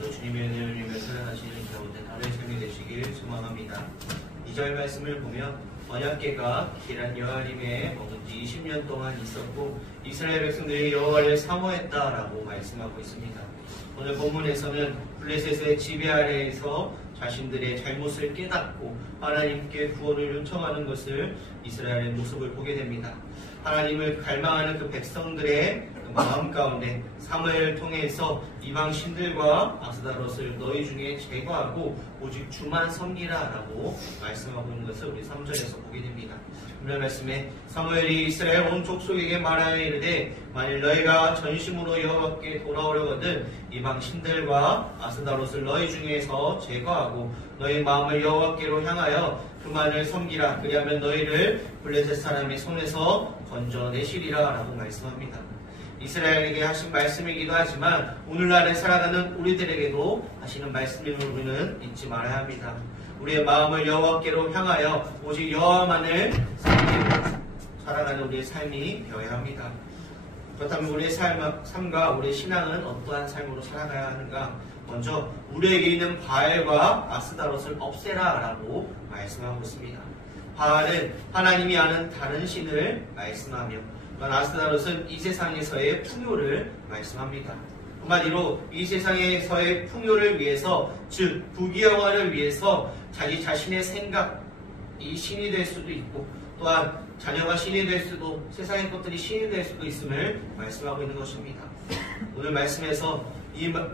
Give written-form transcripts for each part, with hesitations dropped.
오늘도 주님의 은혜를 누리며 살아가시는 가운데 다른 삶이 되시길 소망합니다. 2절 말씀을 보면 언약궤가 기란 여아림에 머문 지 20년 동안 있었고 이스라엘 백성들이 여호와를 사모했다라고 말씀하고 있습니다. 오늘 본문에서는 블레셋의 지배 아래에서 자신들의 잘못을 깨닫고 하나님께 구원을 요청하는 것을 이스라엘의 모습을 보게 됩니다. 하나님을 갈망하는 그 백성들의 마음 가운데 사무엘을 통해서 이방 신들과 아스다롯을 너희 중에 제거하고 오직 주만 섬기라 라고 말씀하고 있는 것을 우리 3절에서 보게 됩니다. 오늘 말씀에 사무엘이 이스라엘 온 족속에게 말하여 이르되 만일 너희가 전심으로 여호와께 돌아오려거든 이방 신들과 아스다롯을 너희 중에서 제거하고 너희 마음을 여호와께로 향하여 그만을 섬기라. 그리하면 너희를 블레셋 사람의 손에서 건져내시리라 라고 말씀합니다. 이스라엘에게 하신 말씀이기도 하지만 오늘날에 살아가는 우리들에게도 하시는 말씀임을 우리는 잊지 말아야 합니다. 우리의 마음을 여호와께로 향하여 오직 여호와만을 섬기고 살아가는 우리의 삶이 되어야 합니다. 그렇다면 우리의 삶과 우리의 신앙은 어떠한 삶으로 살아가야 하는가? 먼저 우리에게 있는 바알과 아스다롯을 없애라 라고 말씀하고 있습니다. 바알은 하나님이 아는 다른 신을 말씀하며 아스다롯은 이 세상에서의 풍요를 말씀합니다. 한마디로 이 세상에서의 풍요를 위해서, 즉 부귀영화를 위해서 자기 자신의 생각이 신이 될 수도 있고 또한 자녀가 신이 될 수도, 세상의 것들이 신이 될 수도 있음을 말씀하고 있는 것입니다. 오늘 말씀에서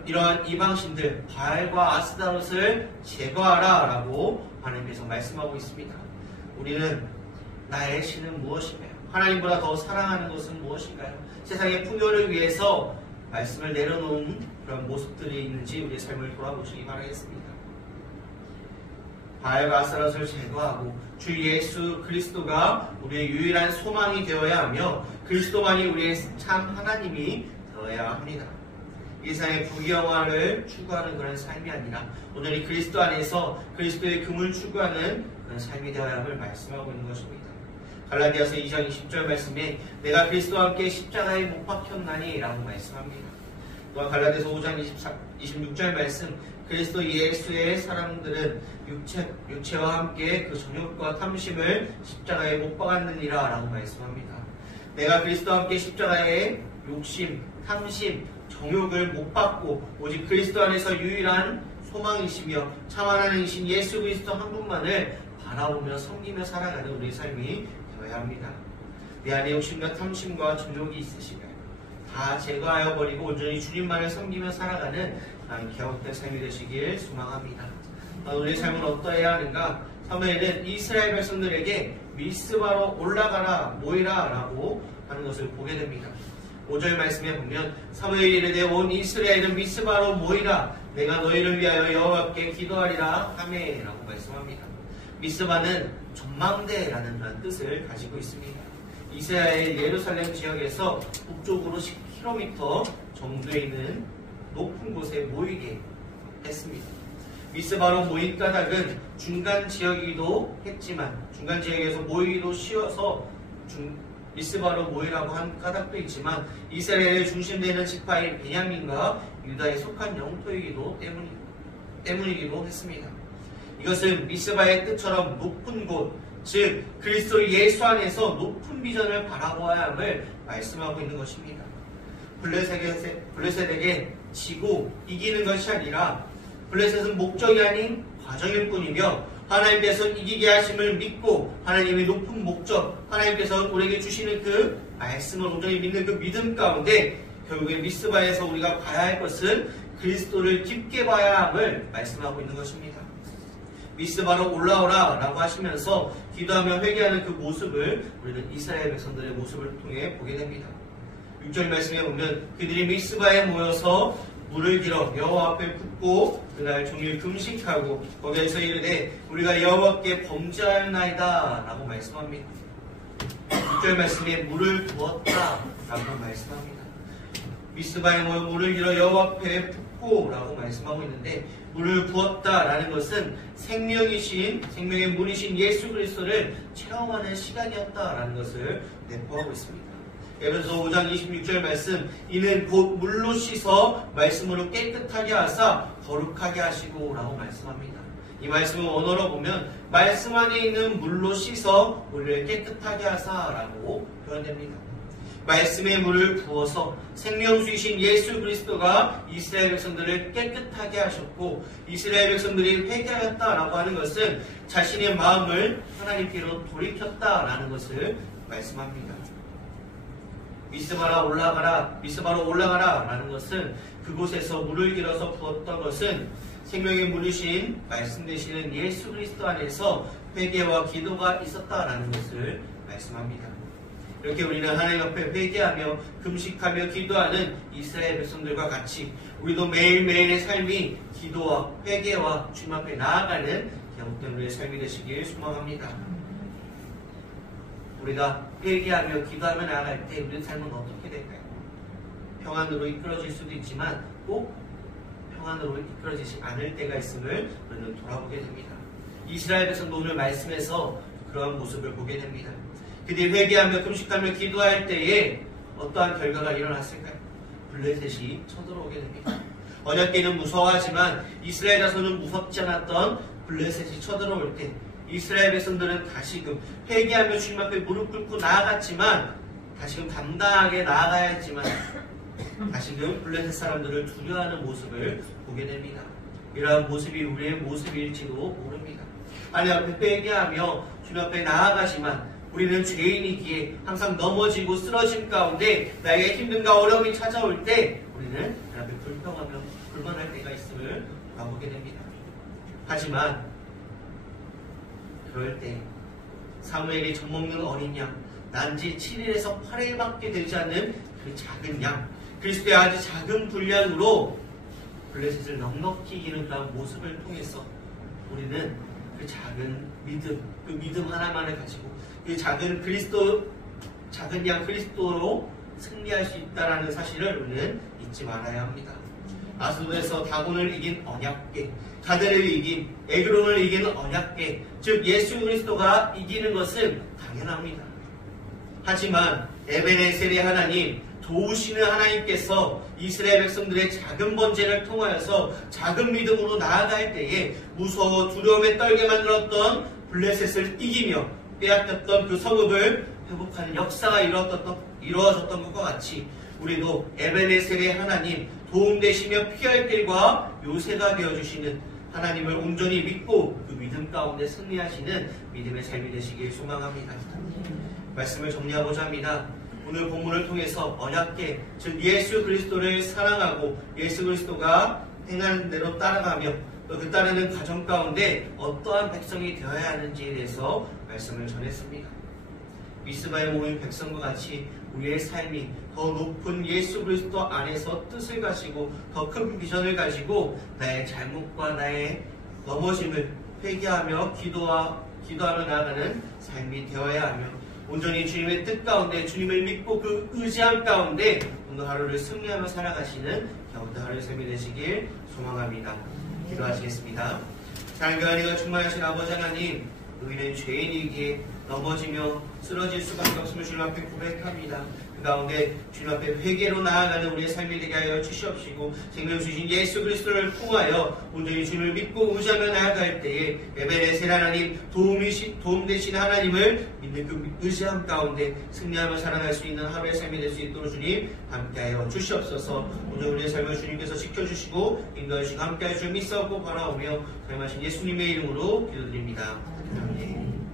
이러한 이방신들 바알과 아스다롯을 제거하라 라고 하나님께서 말씀하고 있습니다. 우리는 나의 신은 무엇인가요? 하나님보다 더 사랑하는 것은 무엇인가요? 세상의 풍요를 위해서 말씀을 내려놓은 그런 모습들이 있는지 우리의 삶을 돌아보시기 바라겠습니다. 바알과 아스다롯을 제거하고 주 예수 그리스도가 우리의 유일한 소망이 되어야 하며 그리스도만이 우리의 참 하나님이 되어야 합니다. 이 세상의 부귀영화를 추구하는 그런 삶이 아니라 오늘 이 그리스도 안에서 그리스도의 금을 추구하는 그런 삶이 되어야 함을 말씀하고 있는 것입니다. 갈라디아서 2장 20절 말씀에 내가 그리스도와 함께 십자가에 못 박혔나니 라고 말씀합니다. 또한 갈라디아서 5장 26절 말씀 그리스도 예수의 사람들은 육체와 함께 그 정욕과 탐심을 십자가에 못 박았느니라 라고 말씀합니다. 내가 그리스도와 함께 십자가에 욕심, 탐심, 정욕을 못 받고 오직 그리스도 안에서 유일한 소망이시며 참 하나님이신 예수 그리스도 한 분만을 바라보며 섬기며 살아가는 우리의 삶이 되어야 합니다. 내 안에 욕심과 탐심과 정욕이 있으시면 다 제거하여 버리고 온전히 주님만을 섬기며 살아가는 개혁된 삶이 되시길 소망합니다. 우리의 삶은 어떠해야 하는가? 사무엘은 이스라엘 백성들에게 미스바로 올라가라 모이라 라고 하는 것을 보게 됩니다. 5절 말씀에 보면 사무엘이 이르되 온 이스라엘은 미스바로 모이라 내가 너희를 위하여 여호와께 기도하리라 하매 라고 말씀합니다. 미스바는 전망대라는 뜻을 가지고 있습니다. 이스라엘 예루살렘 지역에서 북쪽으로 10km 정도에 있는 높은 곳에 모이게 했습니다. 미스바로 모인 까닭은 중간 지역이기도 했지만 중간 지역에서 모이기도 쉬워서 미스바로 모이라고 한 까닭도 있지만 이스라엘의 중심되는 지파인 베냐민과 유다에 속한 영토이기도 때문이기도 했습니다. 이것은 미스바의 뜻처럼 높은 곳, 즉 그리스도 예수 안에서 높은 비전을 바라보아야 함을 말씀하고 있는 것입니다. 블레셋에게 지고 이기는 것이 아니라 블레셋은 목적이 아닌 과정일 뿐이며 하나님께서 이기게 하심을 믿고 하나님의 높은 목적, 하나님께서 우리에게 주시는 그 말씀을 온전히 믿는 그 믿음 가운데 결국에 미스바에서 우리가 봐야 할 것은 그리스도를 깊게 봐야 함을 말씀하고 있는 것입니다. 미스바로 올라오라 라고 하시면서 기도하며 회개하는 그 모습을 우리는 이스라엘 백성들의 모습을 통해 보게 됩니다. 6절 말씀에 보면 그들이 미스바에 모여서 물을 길어 여호와 앞에 붓고 그날 종일 금식하고 거기에서 이르되 우리가 여호와께 범죄하였나이다 라고 말씀합니다. 6절 말씀에 물을 부었다 라고 말씀합니다. 미스바에 모여 물을 길어 여호와 앞에 붓고 라고 말씀하고 있는데 물을 부었다 라는 것은 생명의 문이신 예수 그리스도를 체험하는 시간이었다 라는 것을 내포하고 있습니다. 에베소서 5장 26절 말씀, 이는 곧 물로 씻어 말씀으로 깨끗하게 하사 거룩하게 하시고 라고 말씀합니다. 이 말씀을 원어로 보면 말씀 안에 있는 물로 씻어 우리를 깨끗하게 하사 라고 표현됩니다. 말씀의 물을 부어서 생명수이신 예수 그리스도가 이스라엘 백성들을 깨끗하게 하셨고, 이스라엘 백성들이 회개하였다라고 하는 것은 자신의 마음을 하나님께로 돌이켰다라는 것을 말씀합니다. 미스바로 올라가라 라는 것은 그곳에서 물을 길어서 부었던 것은 생명의 물이신 말씀 되시는 예수 그리스도 안에서 회개와 기도가 있었다라는 것을 말씀합니다. 이렇게 우리는 하나님 앞에 회개하며 금식하며 기도하는 이스라엘 백성들과 같이 우리도 매일매일의 삶이 기도와 회개와 주님 앞에 나아가는 기록된 우리의 삶이 되시길 소망합니다. 우리가 회개하며 기도하며 나아갈 때 우리의 삶은 어떻게 될까요? 평안으로 이끌어질 수도 있지만 꼭 평안으로 이끌어지지 않을 때가 있음을 우리는 돌아보게 됩니다. 이스라엘 백성도 오늘 말씀에서 그러한 모습을 보게 됩니다. 그들이 회개하며 금식하며 기도할 때에 어떠한 결과가 일어났을까요? 블레셋이 쳐들어오게 됩니다. 언약궤는 무서워하지만 이스라엘 자손은 무섭지 않았던 블레셋이 쳐들어올 때 이스라엘 백성들은 다시금 회개하며 주님 앞에 무릎 꿇고 나아갔지만, 다시금 당당하게 나아가야 했지만 다시금 블레셋 사람들을 두려워하는 모습을 보게 됩니다. 이러한 모습이 우리의 모습일지도 모릅니다. 하나님 앞에 회개하며 주님 앞에 나아가지만 우리는 죄인이기에 항상 넘어지고 쓰러짐 가운데 나에게 힘듦과 어려움이 찾아올 때 우리는 그 앞에 불평하며 불만할 때가 있음을 돌아보게 됩니다. 하지만 그럴 때 사무엘이 젖먹는 어린 양, 난지 7일에서 8일밖에 되지 않는 그 작은 양, 그리스도의 아주 작은 분량으로 블레셋을 넉넉히 이기는 그런 모습을 통해서 우리는 그 작은 믿음, 그 믿음 하나만을 가지고 그 작은 양 그리스도로 승리할 수 있다는 사실을 우리는 잊지 말아야 합니다. 아스돗에서 다곤을 이긴 언약궤, 가데를 이긴 에그론을 이기는 언약궤, 즉 예수 그리스도가 이기는 것은 당연합니다. 하지만 에베네셀의 하나님, 도우시는 하나님께서 이스라엘 백성들의 작은 번제를 통하여서 작은 믿음으로 나아갈 때에 무서워 두려움에 떨게 만들었던 블레셋을 이기며 빼앗겼던 그 성읍을 회복하는 역사가 이루어졌던 것과 같이 우리도 에베네셀의 하나님, 도움되시며 피할 길과 요새가 되어주시는 하나님을 온전히 믿고 그 믿음 가운데 승리하시는 믿음의 삶이 되시길 소망합니다. 말씀을 정리하고자 합니다. 오늘 본문을 통해서 언약궤, 즉 예수 그리스도를 사랑하고 예수 그리스도가 행하는 대로 따라가며 또 그 따르는 가정 가운데 어떠한 백성이 되어야 하는지에 대해서 말씀을 전했습니다. 미스바에 모인 백성과 같이 우리의 삶이 더 높은 예수 그리스도 안에서 뜻을 가지고 더 큰 비전을 가지고 나의 잘못과 나의 넘어짐을 회개하며 기도하며 나아가는 삶이 되어야 하며 온전히 주님의 뜻 가운데 주님을 믿고 그 의지함 가운데 오늘 하루를 승리하며 살아가시는 오늘 하루의 삶이 되시길 소망합니다. 기도하시겠습니다. 사랑과 은혜가 충만하신 아버지 하나님, 우리는 죄인이기에 넘어지며 쓰러질 수밖에 없음을 주님 앞에 고백합니다. 그 가운데 주님 앞에 회개로 나아가는 우리의 삶이 되게 하여 주시옵시고 생명 주신 예수 그리스도를 통하여 온전히 주님을 믿고 의지하며 나아갈 때에 에베네셀 하나님, 도움 되신 하나님을 믿는 그 의지함 가운데 승리하며 살아갈 수 있는 하루의 삶이 될 수 있도록 주님 함께하여 주시옵소서. 오늘 우리의 삶을 주님께서 지켜주시고 인도하시고 함께하여 주님 믿사옵고 바라오며 사랑하신 예수님의 이름으로 기도드립니다. 아멘.